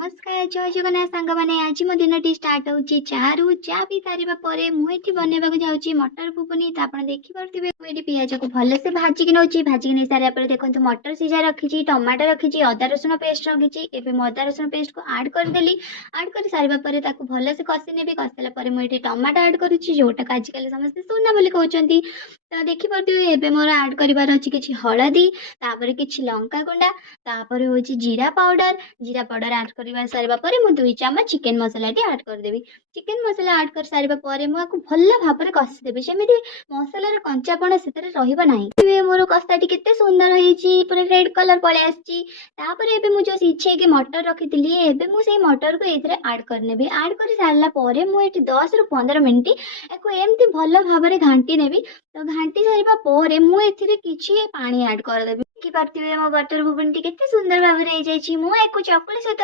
नमस्कार जय जगन्नाथ सांग मैंने आज मो दिन स्टार्ट होची चारू चा पी सारिबा परे मु एठी बनेबाक जाउची मटर पुपुनी त आपण देखि परथिबे मु एठी पियाज को भले से भाजी कि नउची भाजी कि नै सारिया परे देखंतु मटर सिझा रखिची टमाटर रखिची अदा रसुण पेस्ट रखिची एबे मु अदा रसुण पेस्ट को ऐड कर देली ऐड कर सारिबा परे ताको भले से कसी नेबी कसिला परे मु एठी टमाटर ऐड करूची जोटा काजी काले समस्त सुना बोली कहउचंती त देखि परथिबे एबे मोर ऐड करिवार अछि किछि हळदी तापरे किछि लंका गुंडा तापरे होची जीरा पाउडर ऐड करवा सारिबा परे मु 2 चम्मच चिकन मसला टी ऐड कर देबी। चिकन मसला ऐड कर सारिबा परे मु आको भल्ला भाबरे कसी देबी जेमिति मसलार कंचापण सेतरे रहिबा नाही। ए मोर कस्ताटी केते सुंदर हेची पूरा रेड कलर पळे आछी। तापरे एबे मु जो सिछे के मटर रखितली एबे मु सेई मटर को एथरे ऐड करनेबी। ऐड करि सारला परे मु एठी 10 रु 15 मिनिट एको एम्ति भल्ला भाबरे घांटी नेबी। तो घांटी सारिबा परे मु एथिरे किछि पानी ऐड कर देबी। कि पार्थिबे मो बटर बुबन टी केते सुंदर भाबरे हे जायछि। मु एको चकुली सहित